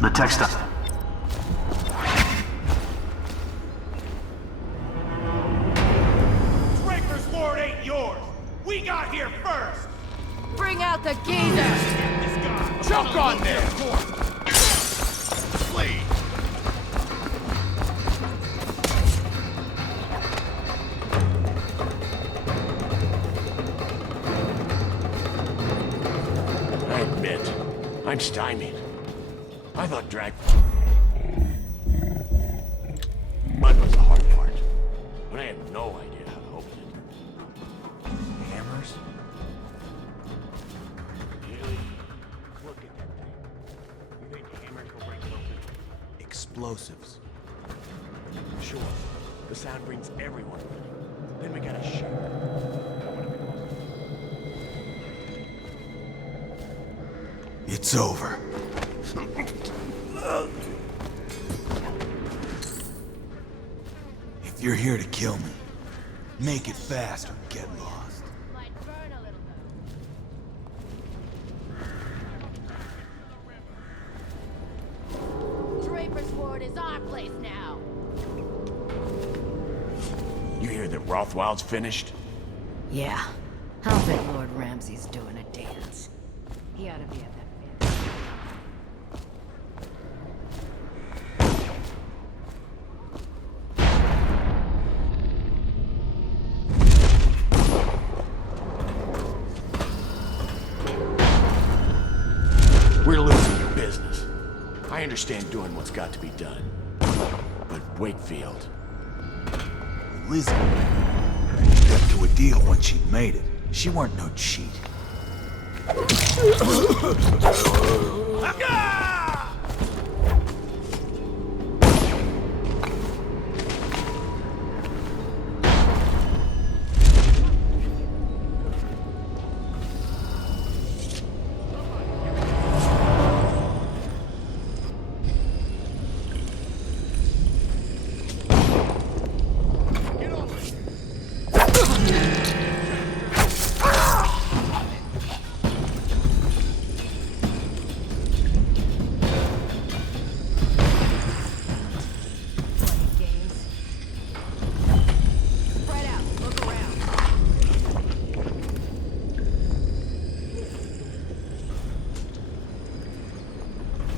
The textile. Draper's Lord ain't yours! We got here first! Bring out the geezer! This guy! Choke on there! Please! I admit, I'm stymied. I thought mud was the hard part, but I had no idea how to open it. Hammers? Really? Look at that thing. You think hammers will break it open? Explosives. Sure. The sound brings everyone with it. Then we gotta share. It's over. If you're here to kill me, make it fast or get lost. Might burn a little though. Draper's Ward is our place now. You hear that Rothwild's finished? Yeah. I'll bet Lord Ramsay's doing a dance. He ought to be at that fence. We're losing your business. I understand doing what's got to be done. But Wakefield... Lizzie got to a deal once she'd made it. She weren't no cheat.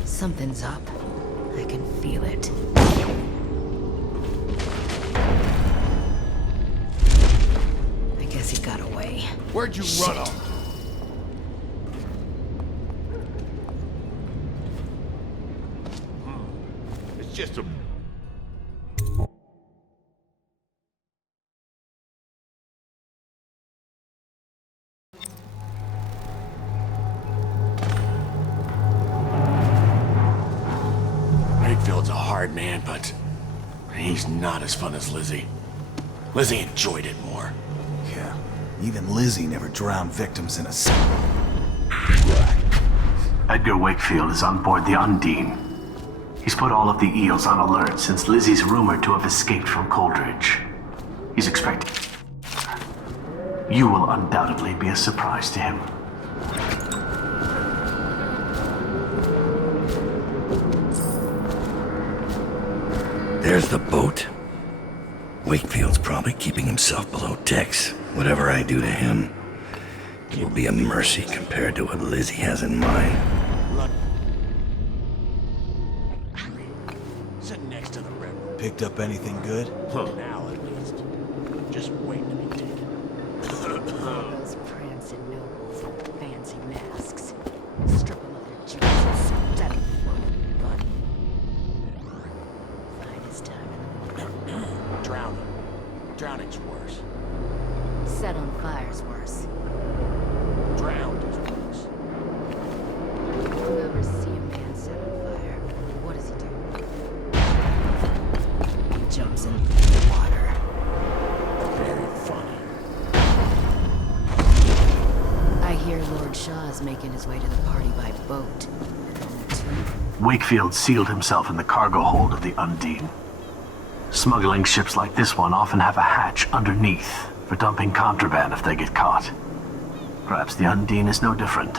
Something's up. I can feel it. I guess he got away. Where'd you run off? It's just a... Wakefield's a hard man, but he's not as fun as Lizzie. Lizzie enjoyed it more. Yeah, even Lizzie never drowned victims in a sea. Edgar Wakefield is on board the Undine. He's put all of the eels on alert since Lizzie's rumored to have escaped from Coldridge. He's expecting... You will undoubtedly be a surprise to him. There's the boat. Wakefield's probably keeping himself below decks. Whatever I do to him will be a mercy compared to what Lizzie has in mind. Sitting next to the river. Picked up anything good? Now at least. Just wait to be taken. Those prancing nobles in fancy masks. Strip them of their jewels and set them for blood. Finest time in the morning. Drowning. Drowning's worse. Set on fire's worse. Drowned is worse. You ever see a man set on fire? What does he do? He jumps into the water. Very funny. I hear Lord Shaw is making his way to the party by boat. Wakefield sealed himself in the cargo hold of the Undine. Smuggling ships like this one often have a hatch underneath for dumping contraband if they get caught. Perhaps the Undine is no different.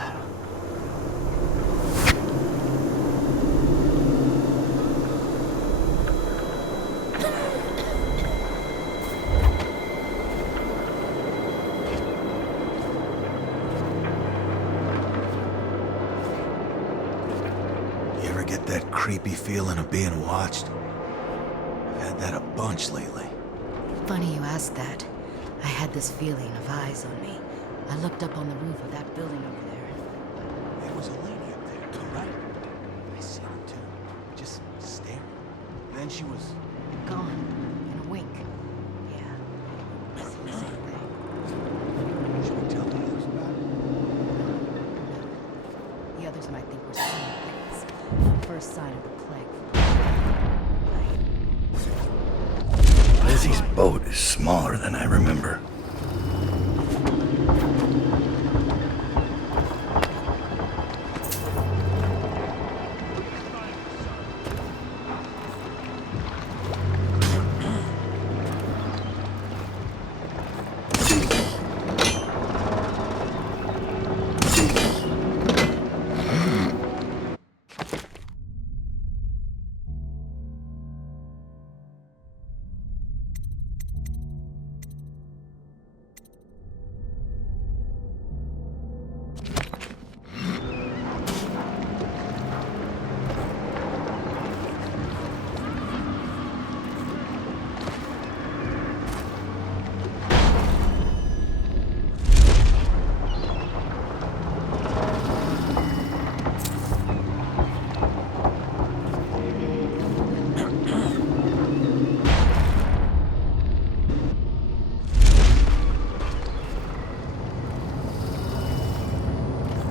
get that creepy feeling of being watched? I've had that a bunch lately. Funny you ask that. I had this feeling of eyes on me. I looked up on the roof of that building over there. There was a lady up there, too, right? I seen her, too. Just staring. Then she was... Gone. In a wink. Yeah. I see the same thing. Should we tell the others about it? No. The others and I think we're seeing things. First sign of the plague. Lizzie's boat is smaller than I remember.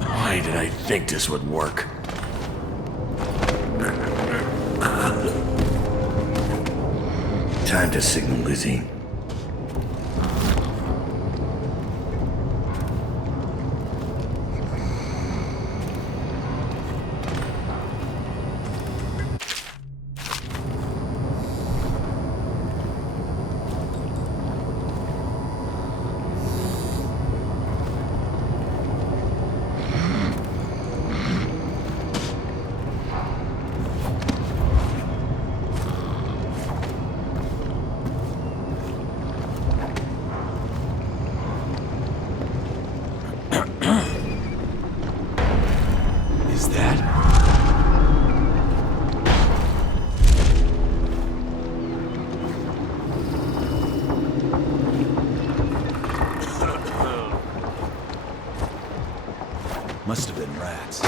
Why did I think this would work? Time to signal Lizzie. Is that? Must have been rats.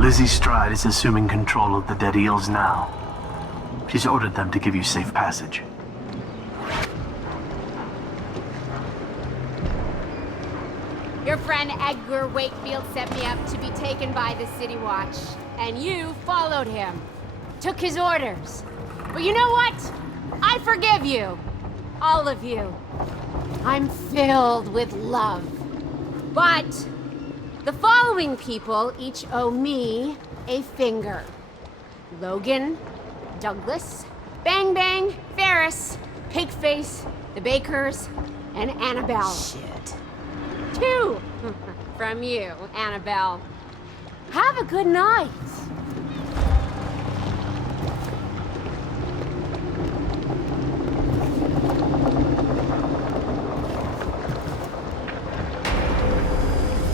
Lizzie Stride is assuming control of the dead eels now. She's ordered them to give you safe passage. Your friend Edgar Wakefield set me up to be taken by the City Watch, and you followed him. Took his orders. But you know what? I forgive you. All of you. I'm filled with love. But the following people each owe me a finger. Logan, Douglas, Bang Bang, Ferris, Pigface, the Bakers, and Annabelle. Shit. 2 from you, Annabelle. Have a good night.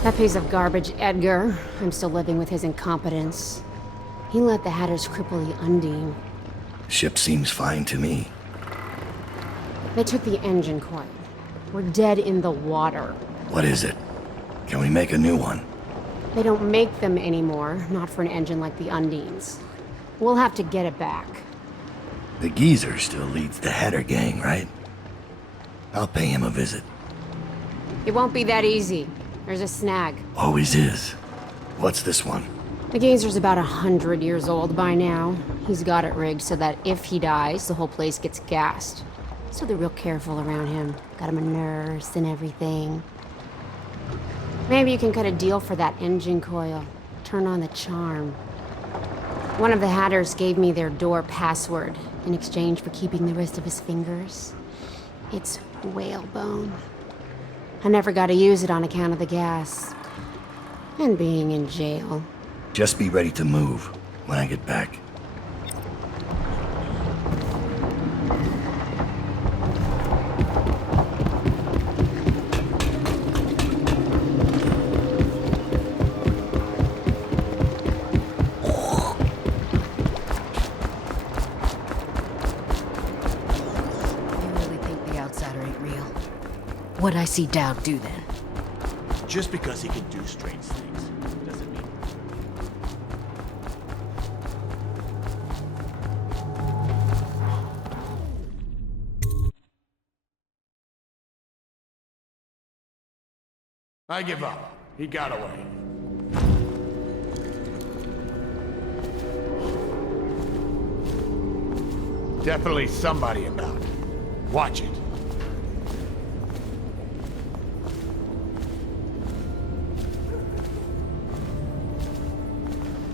That piece of garbage, Edgar. I'm still living with his incompetence. He let the Hatters cripple the Undine. Ship seems fine to me. They took the engine coil. We're dead in the water. What is it? Can we make a new one? They don't make them anymore, not for an engine like the Undine's. We'll have to get it back. The geezer still leads the Hatter gang, right? I'll pay him a visit. It won't be that easy. There's a snag. Always is. What's this one? The Gazer's about 100 years old by now. He's got it rigged so that if he dies, the whole place gets gassed. So they're real careful around him. Got him a nurse and everything. Maybe you can cut a deal for that engine coil. Turn on the charm. One of the Hatters gave me their door password in exchange for keeping the rest of his fingers. It's whalebone. I never got to use it on account of the gas. And being in jail. Just be ready to move when I get back. What'd I see Daud do then? Just because he can do strange things doesn't mean... I give up. He got away. Definitely somebody about. Watch it.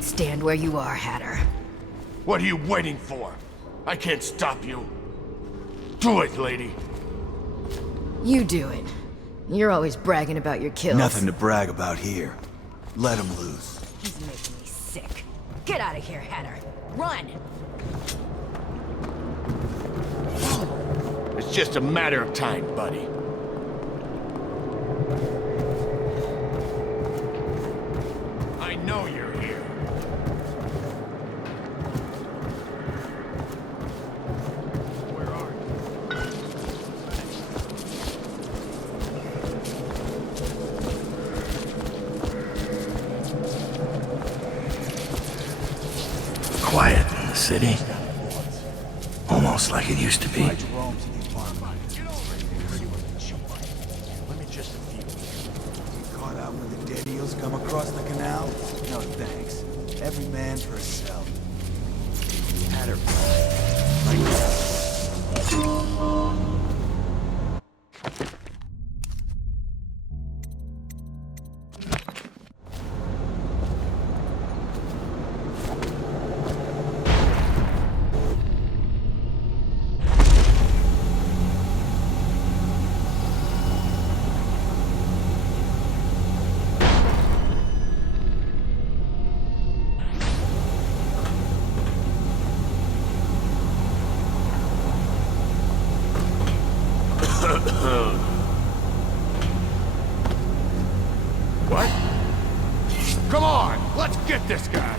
Stand where you are, Hatter. What are you waiting for? I can't stop you. Do it, lady. You do it. You're always bragging about your kills. Nothing to brag about here. Let him loose. He's making me sick. Get out of here, Hatter. Run! It's just a matter of time, buddy. I know you're here. Where are you? Quiet in the city. Almost like it used to be. Let me just a few. You caught out when the dead eels come across the canal? No thanks. Every man for himself. Hatter. What? Come on, let's get this guy.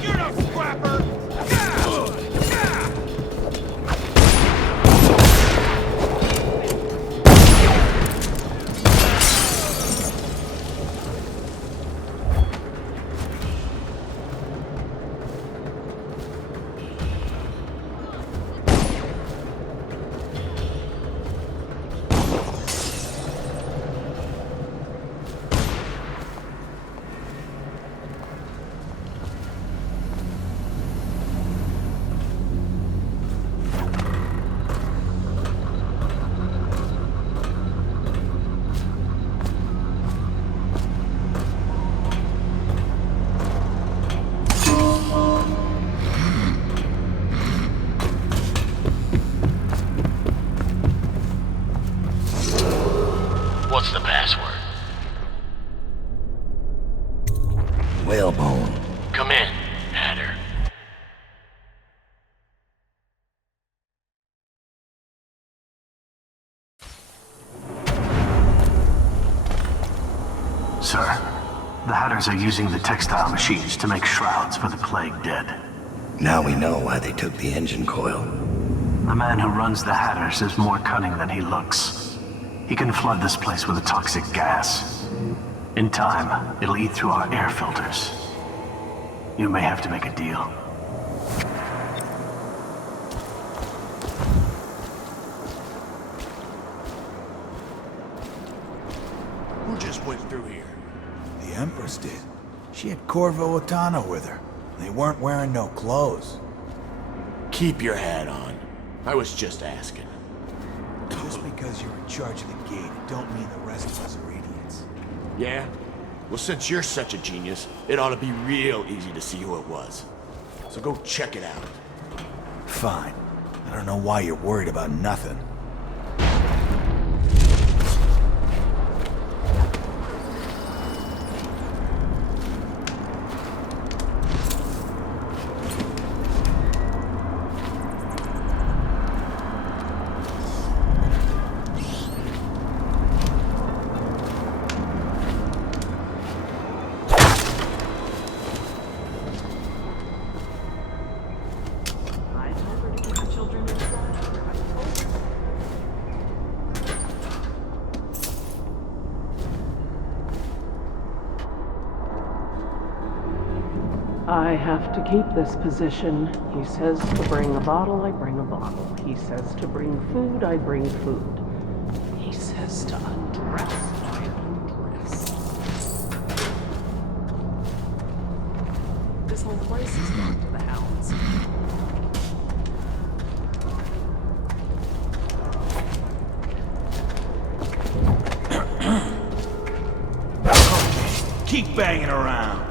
You're no scrapper! What's the password? Whalebone. Come in, Hatter. Sir, the Hatters are using the textile machines to make shrouds for the plague dead. Now we know why they took the engine coil. The man who runs the Hatters is more cunning than he looks. He can flood this place with a toxic gas. In time, it'll eat through our air filters. You may have to make a deal. Who just went through here? The Empress did. She had Corvo Attano with her. They weren't wearing no clothes. Keep your hat on. I was just asking. Just because you're in charge of the gate, it don't mean the rest of us are idiots. Yeah? Well, since you're such a genius, it ought to be real easy to see who it was. So go check it out. Fine. I don't know why you're worried about nothing. I have to keep this position. He says to bring a bottle, I bring a bottle. He says to bring food, I bring food. He says to undress, I undress. This whole place is going to the hounds. Keep banging around.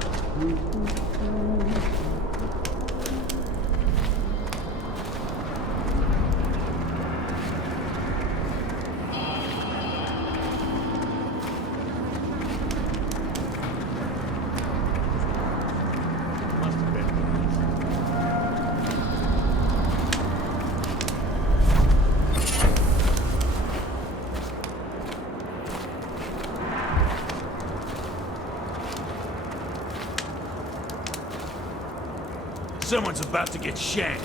Someone's about to get shanked.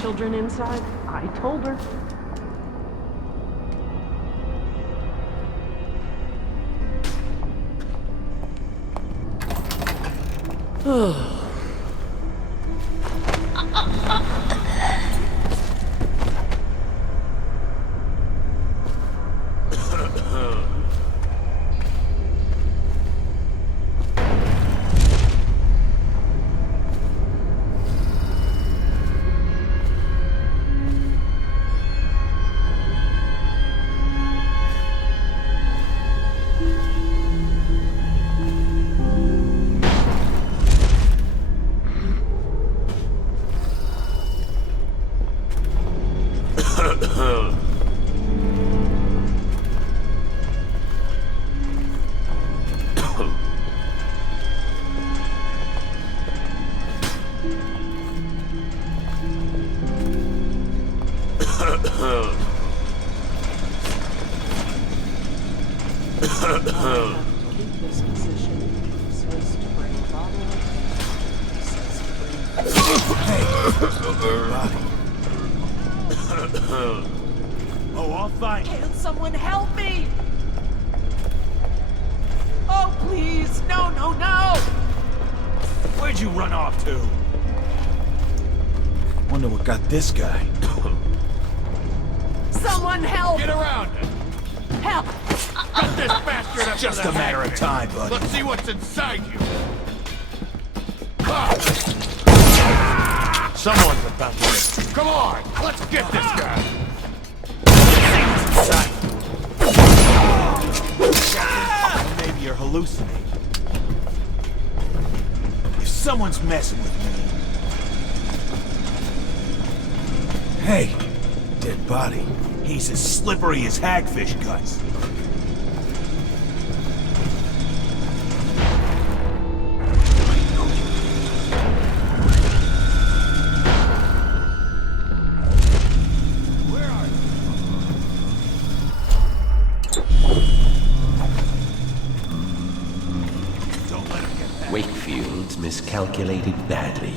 Children inside? I told her. Keep this position. He says to bring a bottle. He says to bring Oh, I'll find you. Can someone help me? Oh, please. No, no, no. Where'd you run off to? Wonder what got this guy. Someone help. Get around it! Help. Cut this bastard up Just to a the matter of hangman. time, buddy. Let's see what's inside you. Someone's about to get... Come on, let's get this guy. Maybe you're hallucinating. If someone's messing with me... Hey, dead body. He's as slippery as hagfish guts. Wakefield's miscalculated badly.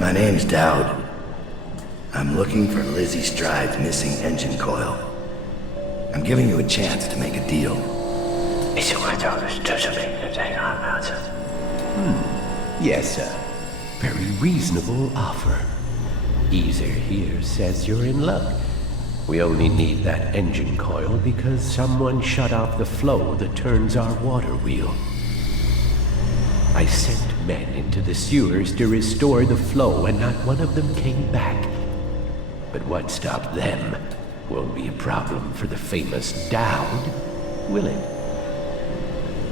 My name's Daud. I'm looking for Lizzie Stride's missing engine coil. I'm giving you a chance to make a deal. Yes, sir. Very reasonable offer. Geezer here says you're in luck. We only need that engine coil because someone shut off the flow that turns our water wheel. I sent men into the sewers to restore the flow, and not one of them came back. But what stopped them won't be a problem for the famous Daud, will it?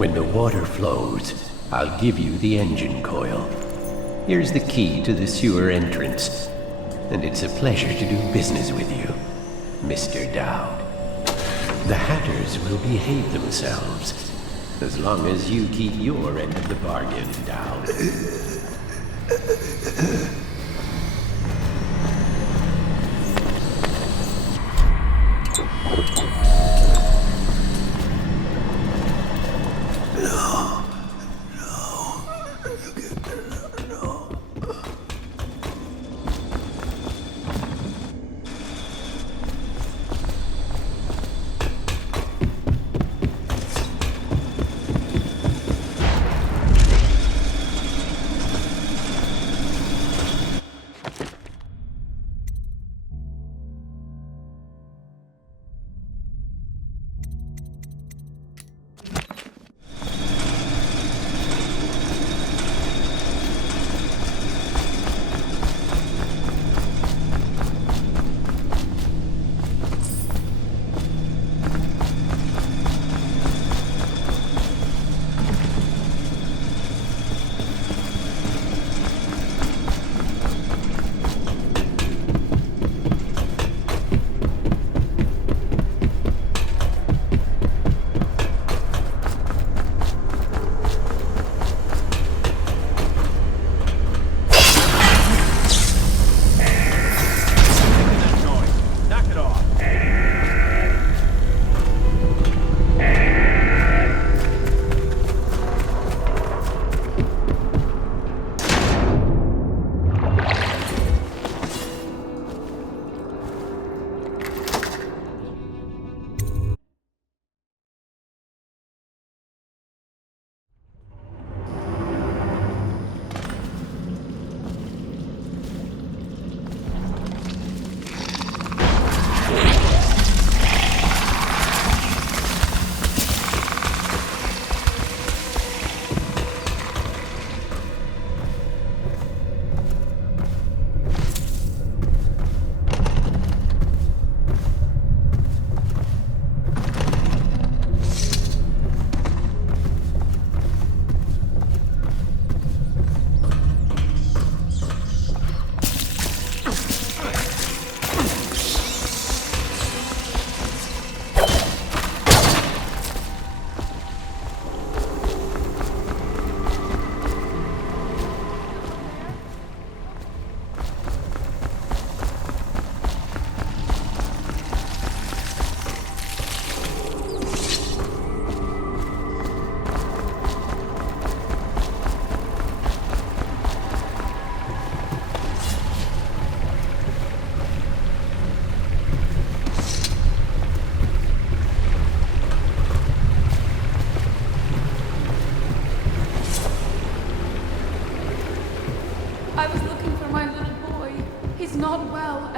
When the water flows, I'll give you the engine coil. Here's the key to the sewer entrance, and it's a pleasure to do business with you, Mr. Daud. The Hatters will behave themselves, as long as you keep your end of the bargain, Daud.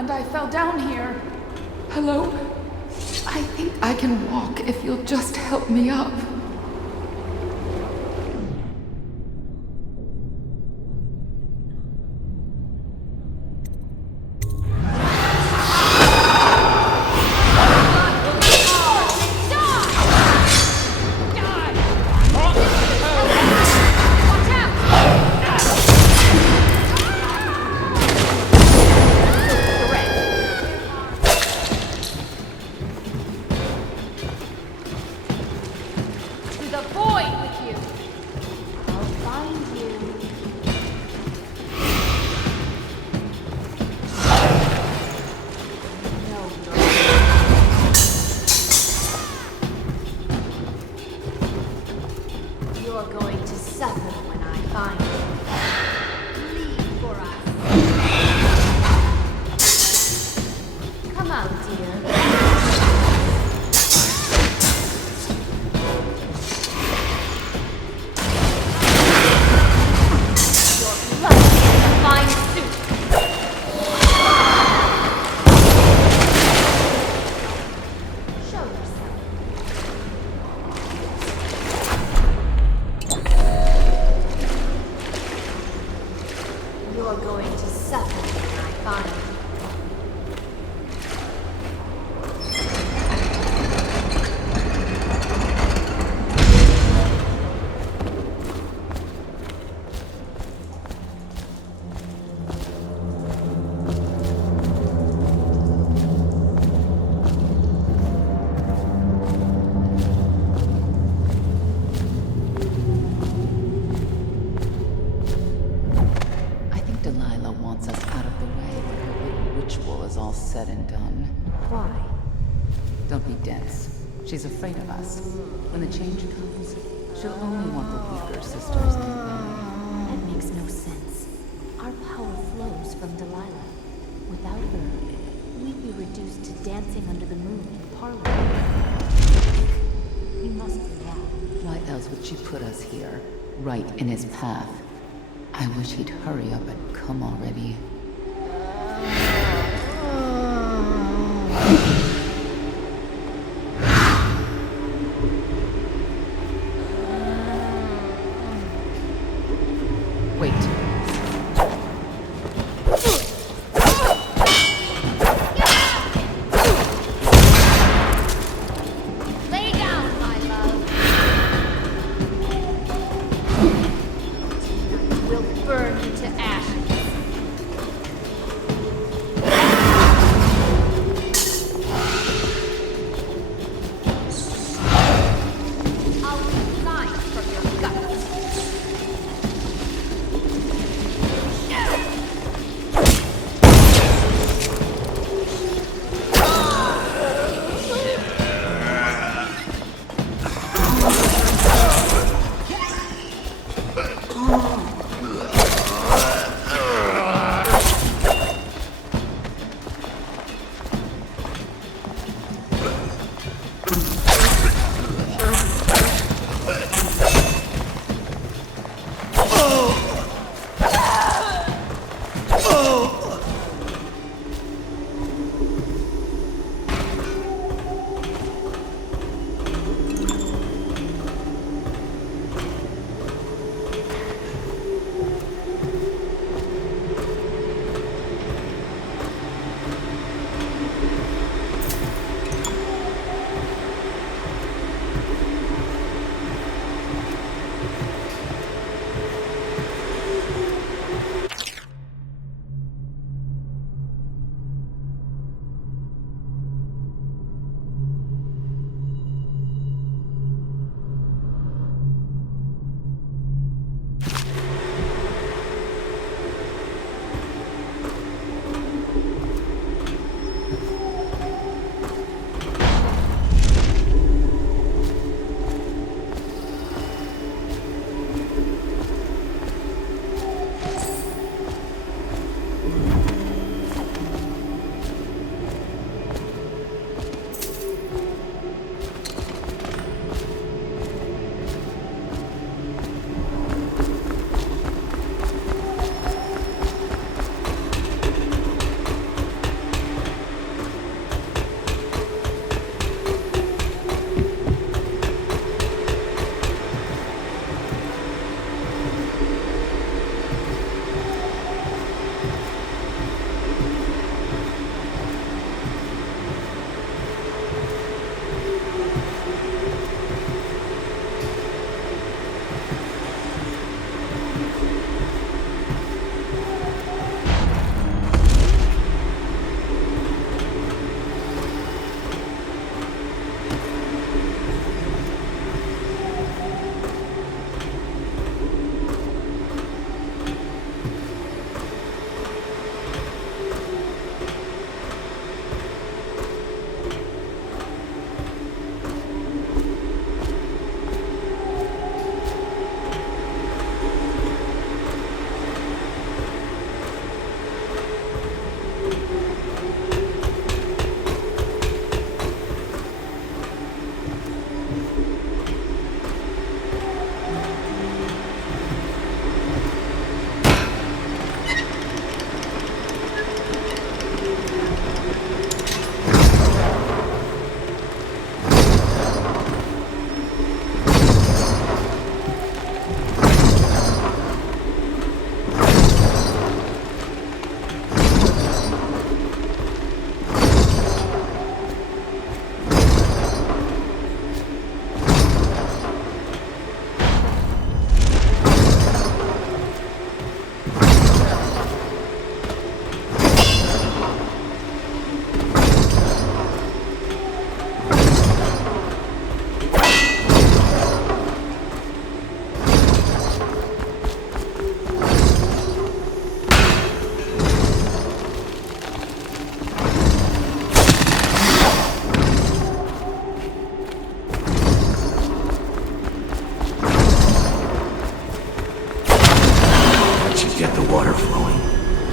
and I fell down here. Hello? I think I can walk if you'll just help me up. You're going to suffer when I find you. Delilah wants us out of the way when her little ritual is all said and done. Why? Don't be dense. She's afraid of us. When the change comes, she'll only want the weaker sisters in the way. That makes no sense. Our power flows from Delilah. Without her, we'd be reduced to dancing under the moon in Parliament. We must be wrong. Why else would she put us here, right in his path? I wish he'd hurry up and come already. Wait. Lay down, my love. We'll burn you to ashes.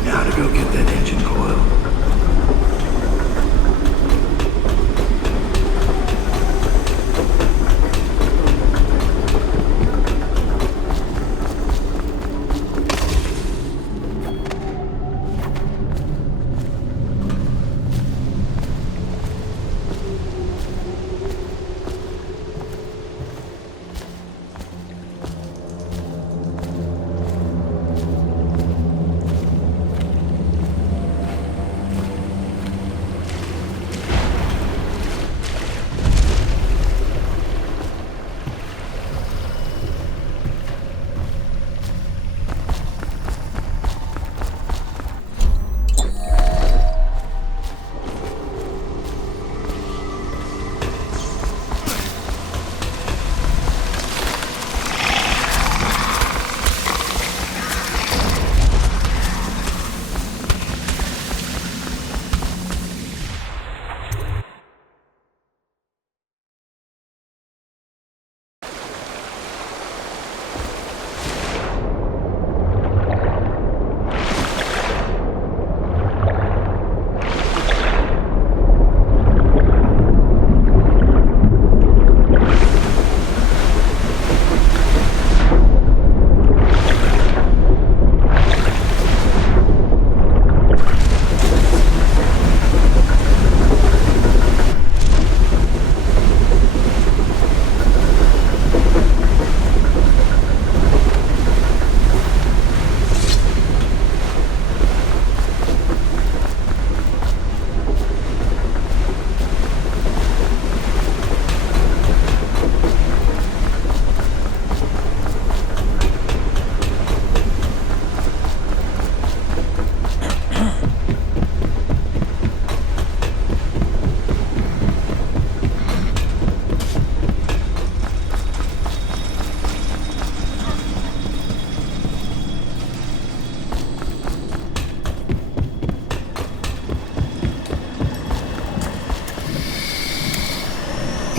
Now to go get that engine coil.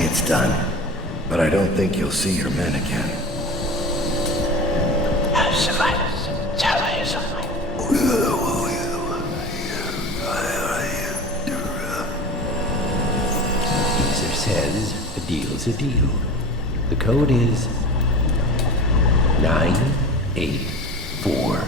It's done. But I don't think you'll see your men again. Caesar says a deal's a deal. The code is 984.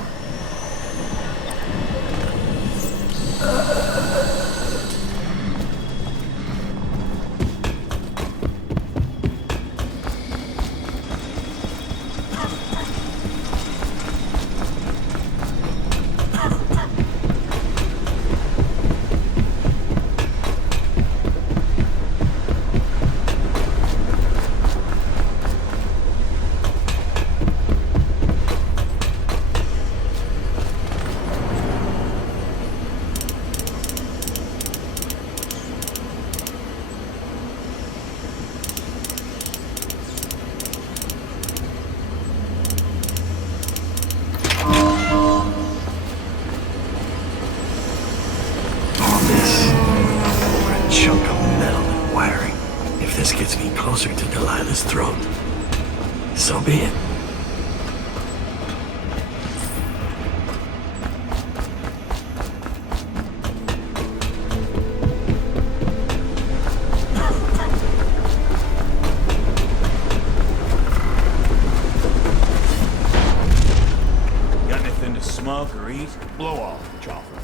Closer to Delilah's throat. So be it. Got anything to smoke or eat? Blow off, Chopper.